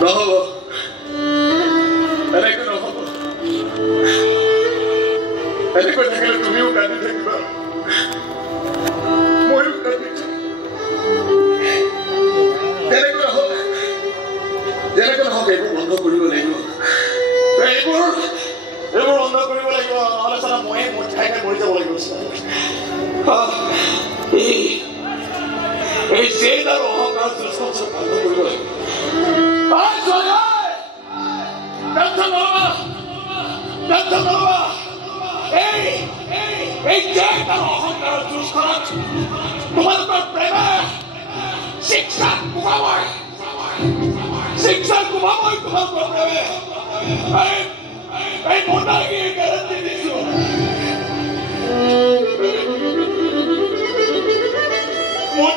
নহ'ব এনেকৈ নহ'ব এনেকৈ থাকিলে তুমিও কান্দি থাকিবা ময়ো কান্দি তেনেকৈ নহ'ব যেনেকৈ নহওক এইবোৰ বন্ধ কৰিব লাগিব এইবোৰ বন্ধ কৰিব লাগিব নহ'লে চালা ময়ে মোৰ খাই মৰি যাব লাগিব এই জেদ আৰু অহংকাৰ বন্ধ কৰিব লাগিব তোমালোকৰ প্ৰেমে শিক্ষা কোবাবই তোমালোকৰ প্ৰেমে এই মন্দাগী গেৰেণ্টি দিছো মই